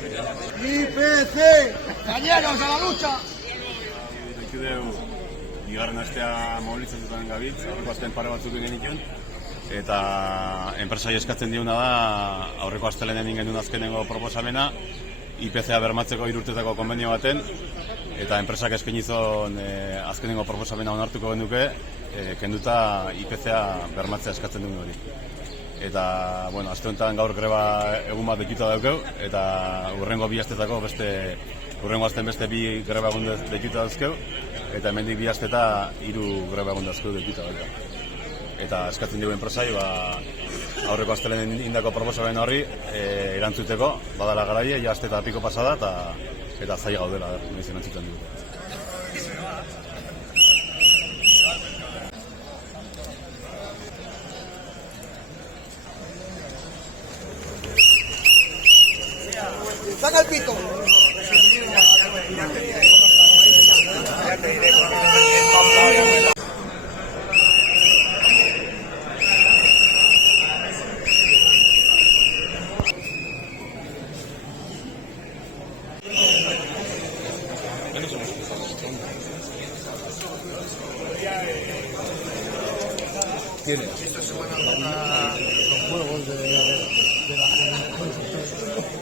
IPC! Cañeros, a la lucha! Bigarren astea mobilizatutan gabitz, aurreko asteen pare batzuk genituen, eta enpresai eskatzen diuna da aurreko astelenen genuen azkenengo proposamena, IPCa bermatzeko 3 urtetako konbenio baten, eta enpresak eskainizon azkenengo proposamena onartuko genuke, kenduta IPCa bermatzea eskatzen duen hori. Eta, bueno, aste honetan gaur greba egun bat dekituta daukeu, eta urrengo 2 astetako urrengo asten beste 2 greba egun dekituta dauzkeu, eta hemendik 2 asteta 3 greba egun dauzkeu dekituta daukeu. Eta eskatzen dugu enpresai, aurreko astelenen indako proposamen horri erantzuteko, badala garaia, ja aste eta piko pasada, eta zaila gaudela, noiz erantzuten dugu. ¡Saca el pito! ¿Quién es? Esta semana toca los juegos de la